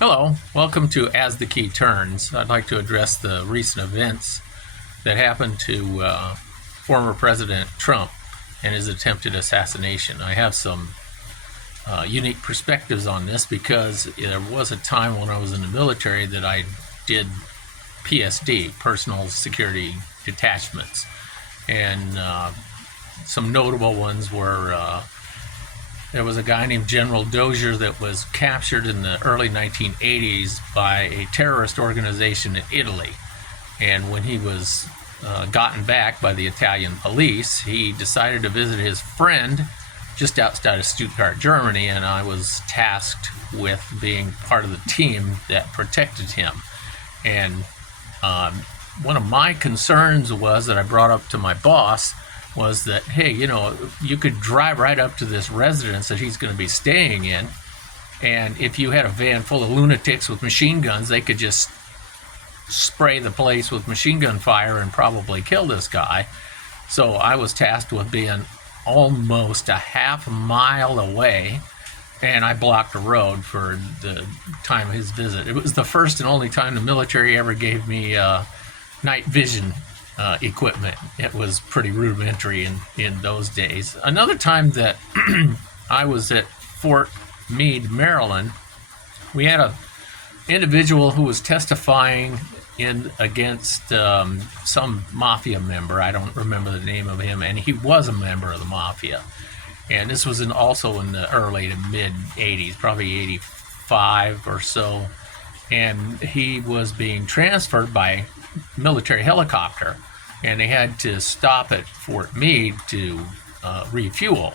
Hello, welcome to As the Key Turns. I'd like to address the recent events that happened to former President Trump and his attempted assassination. I have some unique perspectives on this because there was a time when I was in the military that I did PSD, personal security detachments, and some notable ones were there was a guy named General Dozier that was captured in the early 1980s by a terrorist organization in Italy. And when he was gotten back by the Italian police, he decided to visit his friend just outside of Stuttgart, Germany, and I was tasked with being part of the team that protected him. And one of my concerns was that I brought up to my boss was that, hey, you could drive right up to this residence that he's going to be staying in, and if you had a van full of lunatics with machine guns, they could just spray the place with machine gun fire and probably kill this guy. So I was tasked with being almost a half mile away, and I blocked the road for the time of his visit. It was the first and only time the military ever gave me night vision equipment. It was pretty rudimentary in those days. Another time that I was at Fort Meade, Maryland, we had a individual who was testifying against some Mafia member. I don't remember the name of him, and he was a member of the Mafia. And this was also in the early to mid 80s, probably 85 or so. And he was being transferred by military helicopter, and they had to stop at Fort Meade to refuel.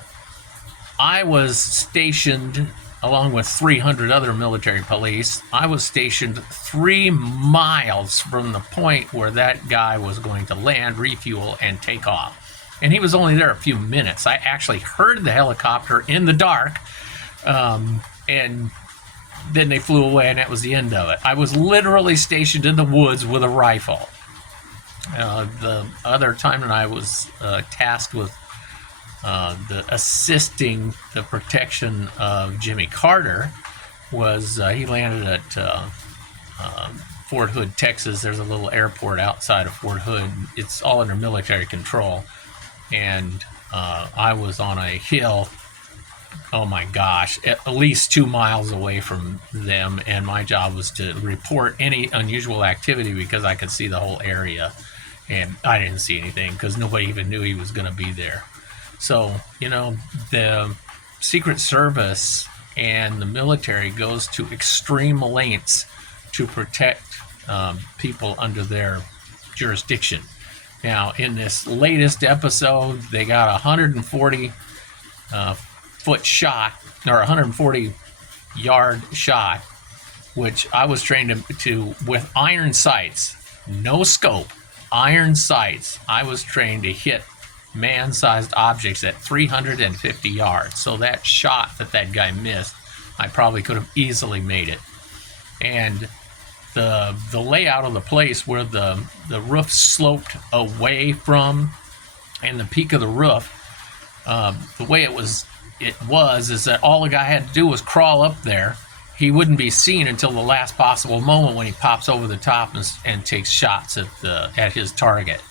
I was stationed along with 300 other military police. I was stationed 3 miles from the point where that guy was going to land, refuel, and take off. And he was only there a few minutes. I actually heard the helicopter in the dark, and then they flew away, and that was the end of it. I was literally stationed in the woods with a rifle. The other time that I was tasked with assisting the protection of Jimmy Carter was he landed at Fort Hood, Texas. There's a little airport outside of Fort Hood. It's all under military control. And I was on a hill, oh my gosh, at least 2 miles away from them, and my job was to report any unusual activity because I could see the whole area, and I didn't see anything because nobody even knew he was going to be there. So, the Secret Service and the military goes to extreme lengths to protect people under their jurisdiction. Now, in this latest episode, they got a 140 foot shot, or 140 yard shot, which I was trained to with iron sights, no scope, iron sights. I was trained to hit man-sized objects at 350 yards. So that shot that guy missed, I probably could have easily made it. And the layout of the place where the roof sloped away from, and the peak of the roof, the way it was is that all the guy had to do was crawl up there. He wouldn't be seen until the last possible moment when he pops over the top and takes shots at his target.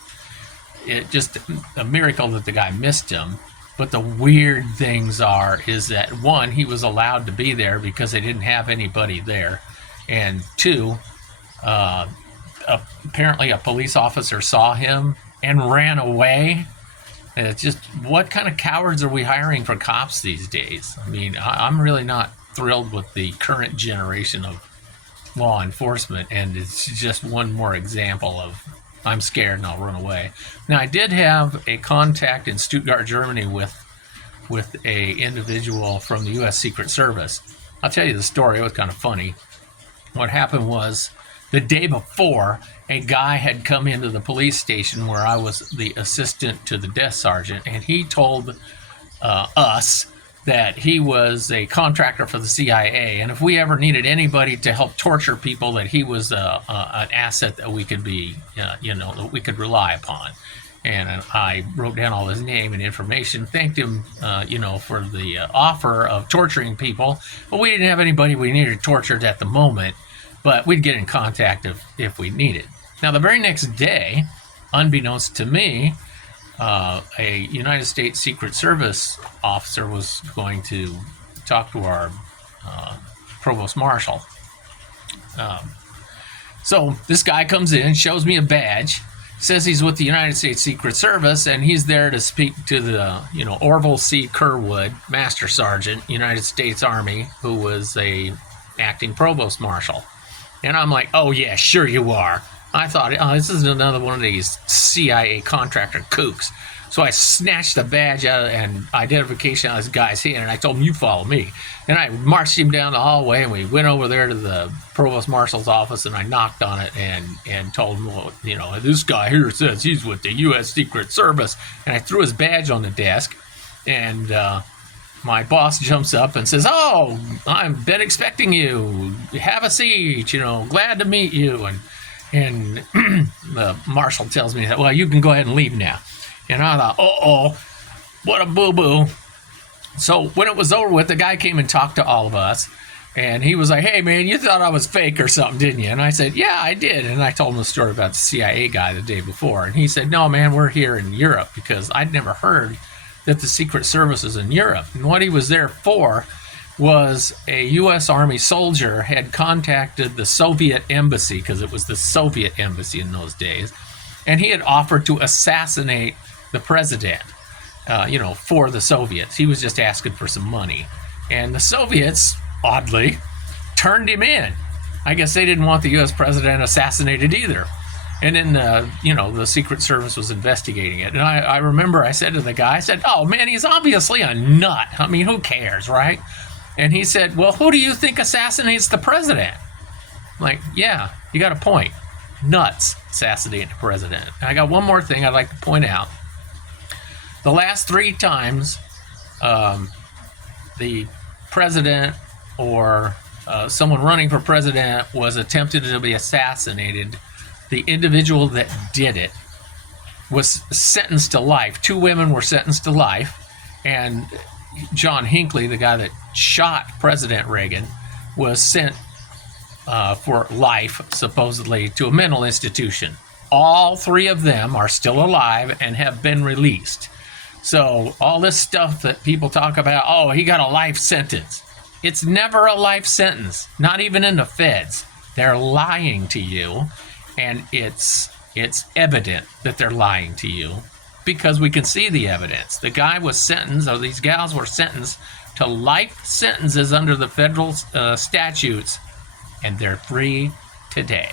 It just a miracle that the guy missed him. But the weird things is that, one, he was allowed to be there because they didn't have anybody there, and two, apparently a police officer saw him and ran away. And it's just, what kind of cowards are we hiring for cops these days? I mean, I'm really not thrilled with the current generation of law enforcement, and it's just one more example of I'm scared and I'll run away. Now, I did have a contact in Stuttgart, Germany with a individual from the U.S. Secret Service. I'll tell you the story. It was kind of funny. What happened was, the day before, a guy had come into the police station where I was the assistant to the desk sergeant, and he told us that he was a contractor for the CIA, and if we ever needed anybody to help torture people, that he was an asset that we could that we could rely upon. And I wrote down all his name and information, thanked him, for the offer of torturing people. But we didn't have anybody we needed tortured at the moment, but we'd get in contact if we needed. Now, the very next day, unbeknownst to me, a United States Secret Service officer was going to talk to our provost marshal. So this guy comes in, shows me a badge, says he's with the United States Secret Service, and he's there to speak to the, Orville C. Kerwood, Master Sergeant, United States Army, who was a acting provost marshal. And I'm like, oh yeah, sure you are. I thought, oh, this is another one of these CIA contractor kooks. So I snatched the badge out and identification out of this guy's hand, and I told him, you follow me. And I marched him down the hallway, and we went over there to the provost marshal's office, and I knocked on it and told him, well, this guy here says he's with the U.S. Secret Service. And I threw his badge on the desk, and my boss jumps up and says, oh, I've been expecting you. Have a seat, glad to meet you. And the marshal tells me that, well, you can go ahead and leave now. And I thought, uh-oh, what a boo-boo. So when it was over with, the guy came and talked to all of us. And he was like, hey, man, you thought I was fake or something, didn't you? And I said, yeah, I did. And I told him the story about the CIA guy the day before. And he said, no, man, we're here in Europe, because I'd never heard that the Secret Service is in Europe. And what he was there for was a U.S. Army soldier had contacted the Soviet embassy, because it was the Soviet embassy in those days, and he had offered to assassinate the president, for the Soviets. He was just asking for some money. And the Soviets, oddly, turned him in. I guess they didn't want the U.S. president assassinated either. And then, the Secret Service was investigating it. And I remember I said to the guy, I said, oh, man, he's obviously a nut. I mean, who cares, right? And he said, well, who do you think assassinates the president? I'm like, yeah, you got a point. Nuts assassinate the president. And I got one more thing I'd like to point out. The last 3 times the president or someone running for president was attempted to be assassinated, the individual that did it was sentenced to life. 2 women were sentenced to life, and John Hinckley, the guy that shot President Reagan, was sent for life, supposedly, to a mental institution. All 3 of them are still alive and have been released. So all this stuff that people talk about, oh, he got a life sentence. It's never a life sentence, not even in the feds. They're lying to you, and it's evident that they're lying to you, because we can see the evidence. The guy was sentenced, or these gals were sentenced to life sentences under the federal statutes, and they're free today.